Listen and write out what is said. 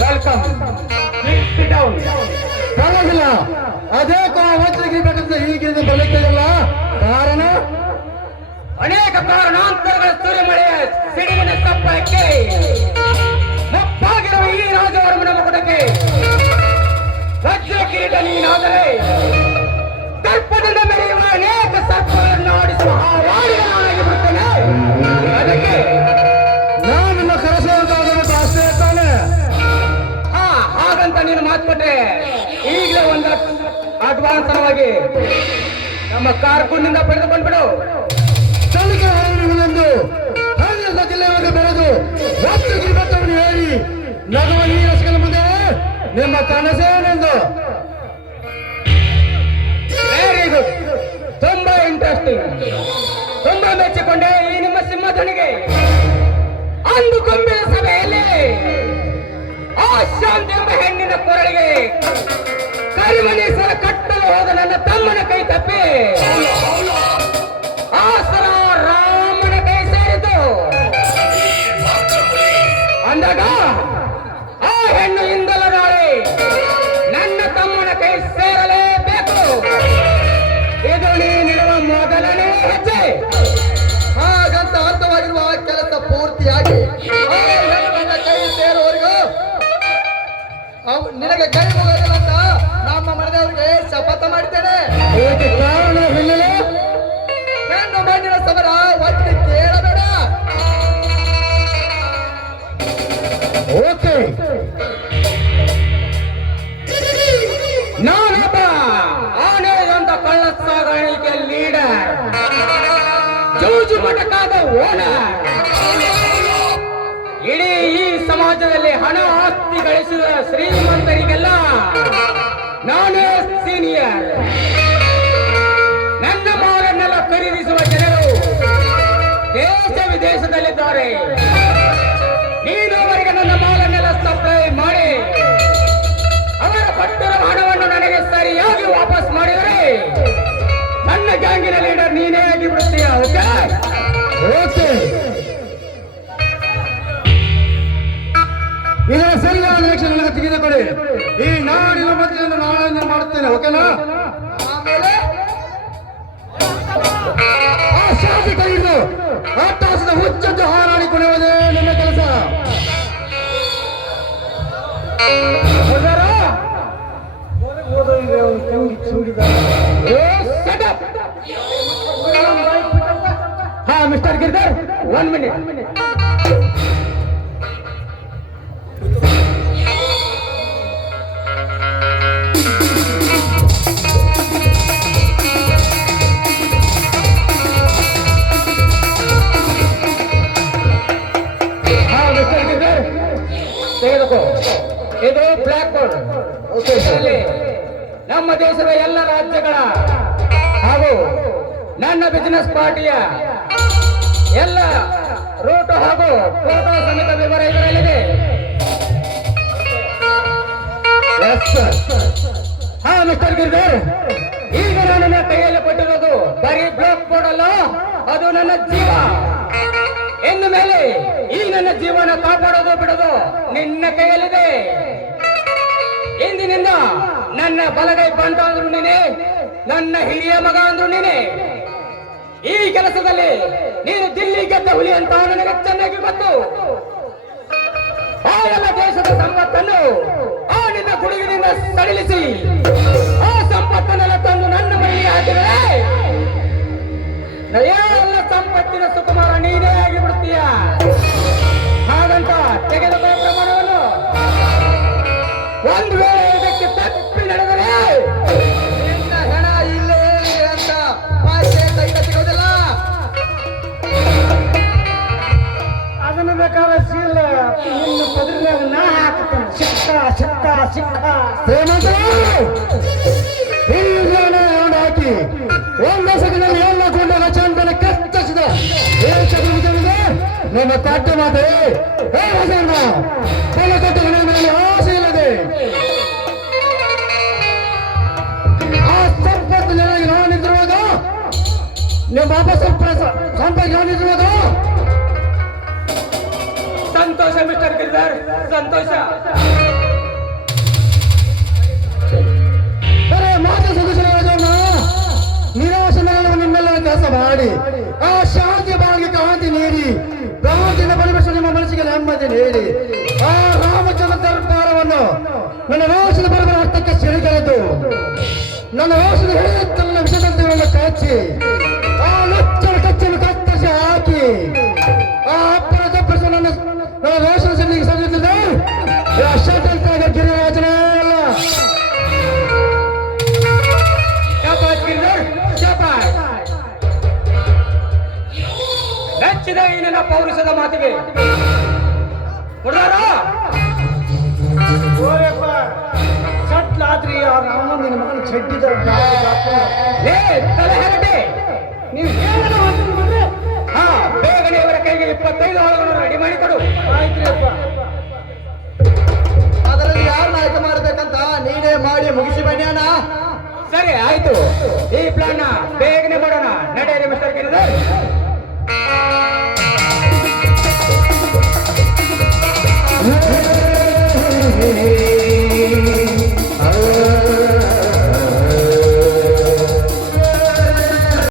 Welcome down ಪರವಾಗಿಲ್ಲ. ಅದೇ ಬೇಕಂತ ಈಗಿನ ಕಾರಣ? ಅನೇಕ ಕಾರಣಾಂತರಗಳ ಸುರಿಮಳೆಯ ಸಿಡಿಲಿನ ಸಪ್ಪಳಕ್ಕೆ ಮುಪ್ಪಾಗಿರುವ ಈ ರಾಜವರ್ಮನ ಮುಖಕ್ಕೆ ವಜ್ರ ಕಿರೀಟ ನೀನಾದರೆ ಈಗಲೇ ಒಂದು ಅಡ್ವಾನ್ಸ್ ಸಲುವಾಗಿ ನಮ್ಮ ಕಾರ್ಕೂನಿಂದ ಪಡೆದುಕೊಂಡ್ಬಿಡು ಚಳಿಕೆ ಹೊರಗಿರುವುದೆಂದು ಹಳ್ಳಿಯ ಜಿಲ್ಲೆಯವರೆಗೆ ಬೆಳೆದು ಭತ್ತವನ್ನು ಹೇಳಿ. ನಗುವ ನೀರಸಿಗಳ ಮುಂದೆ ನಿಮ್ಮ ಕನಸೇನೆಂದು ವೆರಿ ಗುಡ್ ತುಂಬಾ ಇಂಟ್ರೆಸ್ಟಿಂಗ್ ತುಂಬಾ ಮೆಚ್ಚಿಕೊಂಡೆ ಈ ನಿಮ್ಮ ಸಿಂಹಧನಿಗೆ ಅಂದು ಕೊಂಬಿನ ಸಭೆಯಲ್ಲಿ ಎಂಬ ಹೆಣ್ಣಿನ ಕೊರಳಿಗೆ. ಕರಿಮನೀಸರ ಕಟ್ಟಲು ಹೋದ ನನ್ನ ತಮ್ಮನ ಕೈ ತಪ್ಪಿ. ಆಸರ ರಾಮನ ಕೈ ಸೇರಿತು. ಅಂದಾಗ, ಆ ಹೆಣ್ಣು ಇಂದಲ ನಾಳೆ ನನ್ನ ತಮ್ಮನ ಕೈ ಸೇರಲೇಬೇಕು ಜೂಜು ಮಟಕಾದ ಓಣ. ಇಡೀ ಈ ಸಮಾಜದಲ್ಲಿ ಹಣ ಆಸ್ತಿ ಗಳಿಸಿದ ಶ್ರೀಮಂತರಿಗೆಲ್ಲ ನಾನೇ ಸೀನಿಯರ್. ನನ್ನ ಮಾರನ್ನೆಲ್ಲ ಖರೀದಿಸುವ ಜನರು ದೇಶ ವಿದೇಶದಲ್ಲಿದ್ದಾರೆ. ನೀನು ಅವರಿಗೆ ನನ್ನ ಮಾಲನ್ನೆಲ್ಲ ಸಪ್ಲೈ ಮಾಡಿ, ಅವರ ಕೊಟ್ಟಿರುವ ಹಣವನ್ನು ನನಗೆ ಸರಿಯಾಗಿ ವಾಪಸ್ ಮಾಡಿದರೆ ನನ್ನ ಗ್ಯಾಂಗಿನ ಲೀಡರ್ ನೀನೇ ಆಗಿ ಬಿಡುತ್ತೀಯ ಓಕೆ? ಓಕೆ. ಇದರ ಸರಿಯಾದ ಲಕ್ಷಣಗಳನ್ನು ತೆಗೆದುಕೊಳ್ಳಿ. ಈ ನಾಡಿನ ಮಧ್ಯೆಯನ್ನು ನಾಳೆ ಮಾಡುತ್ತೇನೆ, ಓಕೆನಾ? ಒನ್ ಮಿನಿಟ್ ಇದು ಬ್ಲಾಕ್ ಬೋರ್ಡ್ ನಮ್ಮ ದೇಶದ ಎಲ್ಲ ರಾಜ್ಯಗಳ ಹಾಗೂ ನನ್ನ ಬಿಸಿನೆಸ್ ಪಾರ್ಟಿಯ ಎಲ್ಲ ರೂಟ್ ಹಾಗೂ ಫೋಟೋ ಸಮೇತ ವಿವರ ಇದರಲ್ಲಿದೆ. ಹಾ ಮಿಸ್ಟರ್ ಗಿರ್ಧರ್, ಈಗ ನಾನು ನನ್ನ ಕೈಯಲ್ಲಿ ಕೊಟ್ಟಿರೋದು ಬರೀ ಬ್ಲಾಕ್ ಅದು ನನ್ನ ಜೀವ. ಎಂದ ಮೇಲೆ ಈ ನನ್ನ ಜೀವನ ಕಾಪಾಡೋದು ಬಿಡೋದು ನಿನ್ನ ಕೈಯಲ್ಲಿದೆ. ಇಂದಿನಿಂದ ನನ್ನ ಬಲಗೈ ಬಂಟ ಅಂದ್ರು ನೀನೆ, ನನ್ನ ಹಿರಿಯ ಮಗ ಅಂದ್ರು ನೀನೆ. ಈ ಕೆಲಸದಲ್ಲಿ ನೀನು ಹುಲಿ ಅಂತ ನನಗೆ ಚೆನ್ನಾಗಿ ಬಂತು ಆ ಎಲ್ಲ ದೇಶದ ಸಂಪತ್ತನ್ನು ಆ ನಿನ್ನ ಕುಡುಗಿನಿಂದ ಸಡಿಲಿಸಿ. ಆ ಸಂಪತ್ತನ್ನೆಲ್ಲ ತಂದು ನನ್ನ ಮನೆಯಲ್ಲಿ ಹಾಕಿದರೆ. ಎಲ್ಲ ಸಂಪತ್ತಿನ ಸುಕುಮಾರ ನೀನೇ ಆಗಿ ಬಿಡ್ತೀಯ ಹಾಗಂತ ತೆಗೆದುಕೊಳ್ಳೋ ಪ್ರಮಾಣವನ್ನು ಒಂದು ವೇಳೆ ಇದಕ್ಕೆ ತಪ್ಪಿ ಅದನ್ನು ಬೇಕಾದ್ರೆ ಸೀಲ್ ನಿನ್ನ ಪದರಿನಾಗ ನಾ ಹಾಕ್ತೇನೆ ಸಿಕ್ಕ ಸಿಕ್ಕ ಸಿಕ್ಕ ಹಾಕಿ ಒಂದು ಸೆಕೆಂಡಲ್ಲಿ ಎಲ್ಲ ಗುಂಡನ ಚಂದನ ಕತ್ತರಿಸಿದ. ಏ ಚತುರ್ಭುಜನಿಗೆ ನಮ್ಮ ಕಟ್ಟು ಮಾತೆ ಆಸೆ ಇಲ್ಲದೆ. ಆ ಸಂಪತ್ತು ನನಗೆ ನಾನಿದ್ರುವಾಗ, ನಿಮ್ಮ ವಾಪಸ್ ಸಂಪತ್ತು ನಾನಿದ್ರುವಾಗ ಸಂತೋಷ ಮಿಸ್ಟರ್ ಗಿರಿಧರ್, ಸಂತೋಷ. ಅರೆ ಮಾತು ಸೊಗಸಿನ ರಾಜಣ್ಣ ನಿರಾಶ ನಿಮ್ಮೆಲ್ಲರ ಕೆಲಸ ಮಾಡಿ. ಆ ಶಾಂತಿ ಬಾಳಿಗೆ ಕಾಂತಿ ನೀಡಿ. ಭಗವಂತನ ಪರಿವೇಶ ನಿಮ್ಮ ಮನಸ್ಸಿಗೆ ನೆಮ್ಮದಿ ನೀಡಿ. ಆ ರಾಮಚಂದ್ರ ದರ್ಬಾರವನ್ನು ನನ್ನ ರೋಷದ ಬರಬರ ಹಸ್ತಕ್ಕೆ ಸೆಳೆಗೆಳೆದು ನನ್ನ ರೋಷದ ಹೇಳುತ್ತಲ್ಲ ವಿಷದಂತೆಗಳನ್ನು ಕಾಚಿ. ಶಟಲ್ ಗಿರಿರಾಜನೇ ಅಲ್ಲ ಶಾಬಾಷ್ ಗಿರಿಧರ್ ಶಾಬಾಷ್ ಮೆಚ್ಚಿದ ಈ ನನ್ನ ಪೌರುಷದ ಮಾತಿಗೆ ಹುಡುಗಾರ ಸಟ್ಲಾದ್ರಿ ಆ ರಾಮ ನಿನ್ನ ತಲೆ ನೀವು ಮಾತಾಡ್ಕೊಂಡ್ರೆ ಹಾ ಬೇಗನೆ ಕೈಗೆ ಇಪ್ಪತ್ತೈದು ಆಳುಗಳನ್ನು ರೆಡಿ ಮಾಡಿ ಕೊಡು ಆಯ್ತು ಅದರಲ್ಲಿ ನೀನೇ ಮಾಡಿ ಮುಗಿಸಿ ಅಣ್ಣ ಸರಿ ಆಯ್ತು. ಈ ಪ್ಲಾನ್ ಬೇಗನೆ ಮಾಡೋಣ ನಡೆಯಿರಿ ಮಿಸ್ಟರ್ ಗಿರಿಧರ್